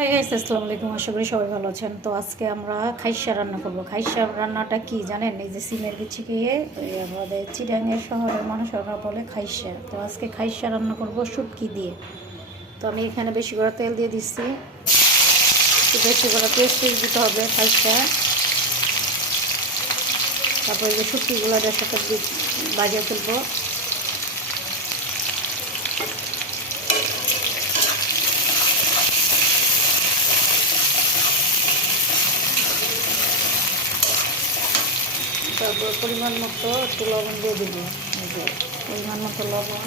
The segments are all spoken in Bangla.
হ্যাঁ গাইস, আসসালামু আলাইকুম। আশা করি সবাই ভালো আছেন। তো আজকে আমরা খাইশা রান্না করব। খাইশা রান্নাটা কি জানেন? এই যে সিমের বিচি দিয়ে আমাদের চিটাঙের শহরের মানুষ ওরা বলে খাইশা। তো আজকে খাইশা রান্না করব শুটকি দিয়ে। তো আমি এখানে বেশি করে তেল দিয়ে দিচ্ছি, একটু বেশি করে পেস্ট দিতে হবে খাইশা। তারপর এই যে শুটকিগুলো সাথে বাজিয়ে তুলবো। তারপর পরিমাণ মতো একটু লবণ দিয়ে দেবো। এই যে পরিমাণ মতো লবণ,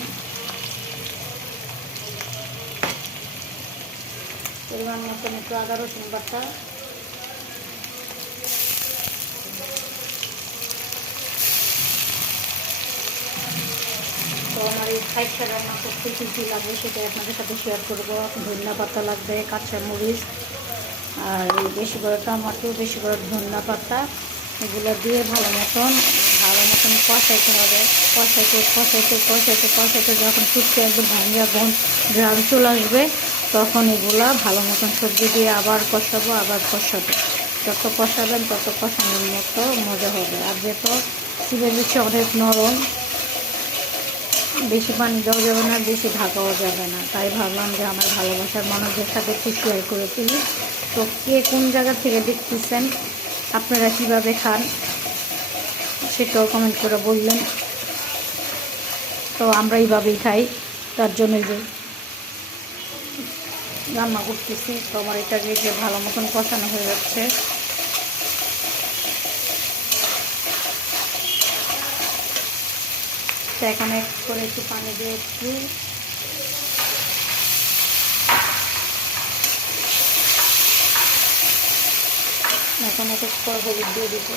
পরিমাণ মতন একটু আদা রসুন বাটা, তো আমার এই খাইশা রান্না করতে কী কী লাগবে সেটা আপনাদের সাথে শেয়ার করবো। ধনিয়া পাতা লাগবে, কাঁচামরিচ, আর বেশি করে টমাটো, বেশি করে ধনিয়া পাতা, এগুলো দিয়ে ভালো মতন কষাইতে হবে। কষাইতে যখন শুটকি একদম ভাঙিয়া ঘ্রাণ চলে আসবে, তখন এগুলা ভালো মতন সবজি দিয়ে আবার কষাবো। যত কষাবেন তত কষানোর মতো মজা হবে। আর যেহেতু সিমের বিচি অনেক নরম, বেশি পানি দেওয়া যাবে না, বেশি ঢাকাও যাবে না। তাই ভাবলাম যে আমার ভালোবাসার মানুষদের সাথে একটু শেয়ার করে তুলি। তো কে কোন জায়গা থেকে দেখতেছেন, আপনারা কিভাবে খান সেটাও কমেন্ট করে বললেন। তো আমরা এইভাবেই খাই, তার জন্য যে রান্না করতেছি। তো আমার এটাকে যে ভালো মতন কষানো হয়ে যাচ্ছে। তো এখন এক করে একটু পানি দিয়ে এখন এক করে হলুদ দিয়ে দিব।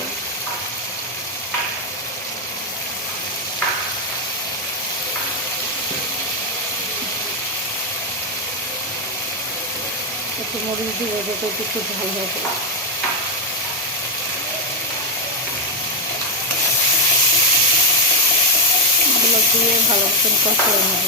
একটু মরিচ দিয়ে যাতে একটু ঝাল হবে। এগুলো দিয়ে ভালো মতন কষিয়ে নেব।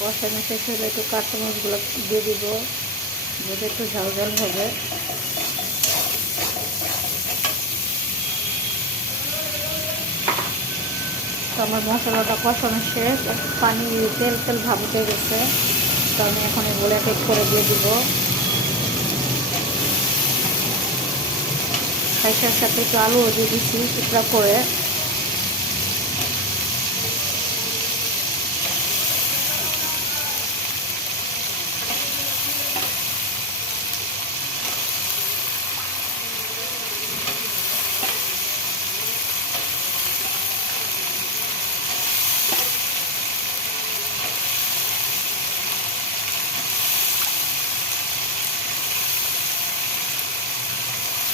কষানো শেষ হলে একটু কাঁচামরিচগুলো দিয়ে দিব, যাতে একটু ঝাল ঝাল হবে। তো আমার মশলাটা কষানো শেষ, পানি তেল তেল ভাব উঠে গেছে। তো আমি এখন এগুলো এক এক করে দিয়ে দিব। খাইসার সাথে একটু আলুও দিয়ে দিচ্ছি টুকরা করে।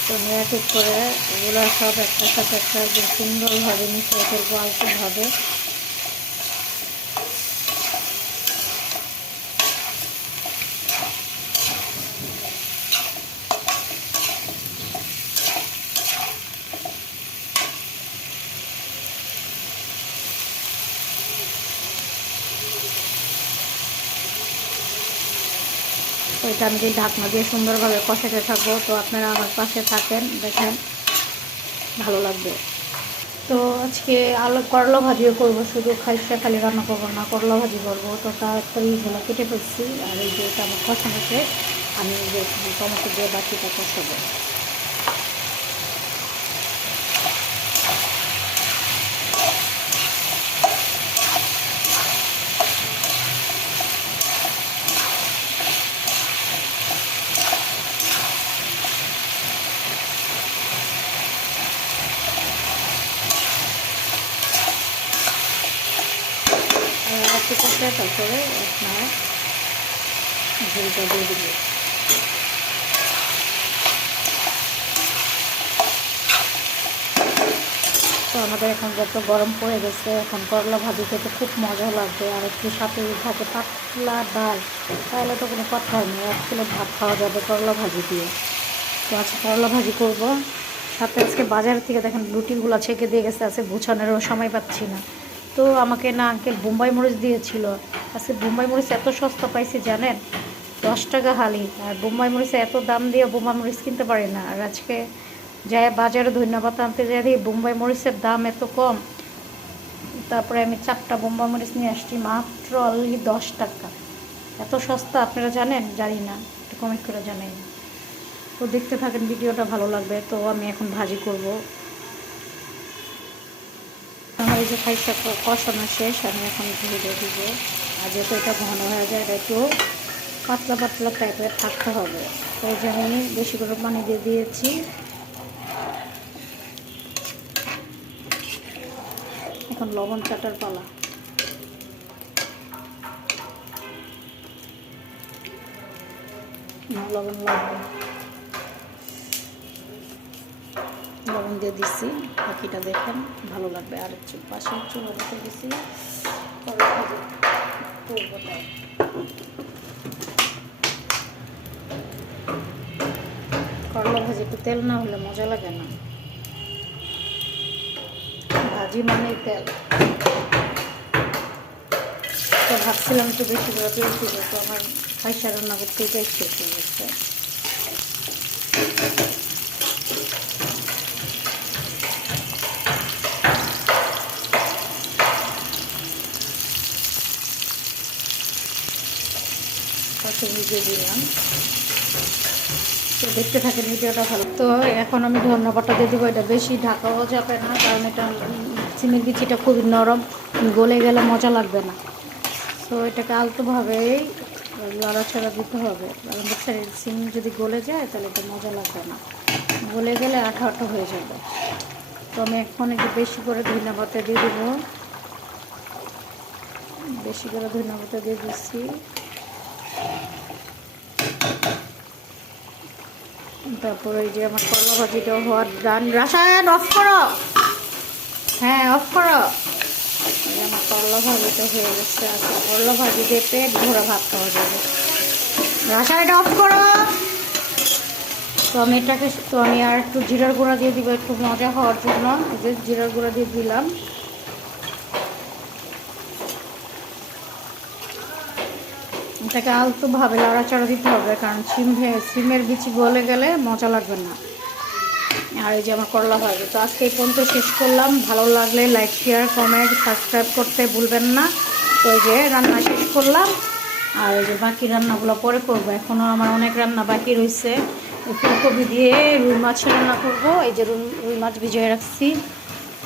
তো আমি এক এক করে এগুলো সব একটার সাথে একটা একদম সুন্দরভাবে মিশিয়ে ফেলবো আলতোভাবে। তো এটা আমি যদি ঢাকনা দিয়ে সুন্দরভাবে কষাতে থাকবো। তো আপনারা আমার পাশে থাকেন, দেখেন ভালো লাগবে। তো আজকে করলা ভাজিও করবো, শুধু খাইশা খালি রান্না করবো না, করলা ভাজি করবো। তো তাড়াতাড়ি এগুলো কেটে ফেলছি। আর এই যে এটা আমার কষানো শেষ, আমি এই যে টমেটো দিয়ে বাকিটা কষাবো। আর একটু কষায় তারপরে আপনার ঝোলটা দিয়ে দেবো। তো আমাদের এখন যত গরম পড়ে গেছে, এখন করলা ভাজি খেতে খুব মজা লাগবে। আর একটু সাথে থাকে পাতলা ডাল, তাহলে তো কোনো কথাই নেই, 1 কিলো ভাত খাওয়া যাবে করলা ভাজি দিয়ে। তো আজকে করলা ভাজি করব। সাথে আজকে বাজার থেকে দেখেন রুটিগুলো ছেঁকে দিয়ে গেছে, আছে গুছানোরও সময় পাচ্ছি না। তো আমাকে না আঙ্কেল বোম্বাই মরিচ দিয়েছিল। আজকে বোম্বাই মরিচ এত সস্তা পাইছি জানেন, 10 টাকা হালি। আর বোম্বাই মরিচে এত দাম দিয়ে বোম্বাই মরিচ কিনতে পারি না। আর আজকে যাই বাজারে ধন্যবাদ আনতে যাই দেখি বোম্বাই মরিচের দাম এত কম। তারপরে আমি 4টা বোম্বাই মরিচ নিয়ে আসছি, মাত্র অনলি 10 টাকা। এত সস্তা আপনারা জানেন? জানি না, একটু কমেন্ট করে জানাই। তো দেখতে থাকেন, ভিডিওটা ভালো লাগবে। তো আমি এখন ভাজি করব। আমার এই যে খাইটা কষানো শেষ, আমি এখন ভেজে দিব। আর যেহেতু এটা ঘন হয়ে যায়, এটা একটু পাতলা পাতলা টাইপের থাকতে হবে। তো এই যে আমি বেশি করে পানি দিয়ে দিয়েছি। এখন লবণ চাটার পালা। লবণ লাগবে, লবণ দিয়ে দিচ্ছি। বাকিটা দেখেন, ভালো লাগবে। আর একটু পাশে চুলা দিতে দিচ্ছি, করলা ভাজি করবো তাই। করলা ভাজি একটু তেল না হলে মজা লাগে না, ভাজি মানেই তেল। তো ভাবছিলাম একটু বেশি করে তেল দিব, তো আমার খাইসা রান্না করতে এটাই শেষ হয়ে গেছে। পাশে ভিজিয়ে দিলাম। তো দেখতে থাকেন, ভিডিওটা ভালো। তো এখন আমি ধনিয়া পাতা দিয়ে দেবো। এটা বেশি ঢাকাও যাবে না, কারণ এটা সিমের বিচিটা খুবই নরম, গলে গেলে মজা লাগবে না। তো এটাকে আলতোভাবেই লড়াছড়া দিতে হবে, কারণ দেখছেন সিম যদি গলে যায় তাহলে এটা মজা লাগবে না, গলে গেলে আঠা আঠা হয়ে যাবে। তো আমি এখন একটু বেশি করে ধনিয়া পাতা দিয়ে দেবো, বেশি করে ধনিয়া পাতা দিয়ে দিচ্ছি। তারপরে এই যে আমার করলা ভাজিটা হওয়ার ডান। রাসায়ন অফ করো, হ্যাঁ অফ করো। আমার করলা ভাজিটা হয়ে গেছে। আচ্ছা, করলা ভাজি দিয়ে পেট ভরা ভাত খাওয়া যাবে। রাসায়নটা অফ করো। তো আমি এটাকে, তো আমি আর একটু জিরার গুঁড়া দিয়ে দিব একটু মজা হওয়ার জন্য। এই যে জিরার গুঁড়া দিয়ে দিলাম। এটাকে আলতোভাবে নাড়াচাড়া দিতে হবে, কারণ সিমের বিচি গলে গেলে মজা লাগবে না। আর এই যে আমার করলা ভাজি। তো আজকে এই পর্যন্ত শেষ করলাম। ভালো লাগলে লাইক, শেয়ার, কমেন্ট, সাবস্ক্রাইব করতে ভুলবেন না। তো এই যে রান্না শেষ করলাম। আর এই যে বাকি রান্নাগুলো পরে করবো, এখনও আমার অনেক রান্না বাকি রয়েছে। ফুলকপি দিয়ে রুই মাছ রান্না করব। এই যে রুই মাছ ভিজিয়ে রাখছি।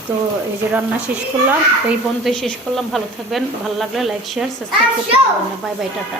তো এই যে রান্না শেষ করলাম। তো এই পর্যন্তই শেষ করলাম। ভালো থাকবেন, ভালো লাগলে লাইক, শেয়ার, সাবস্ক্রাইব করতে ভুলবেন না। Bye bye, tata.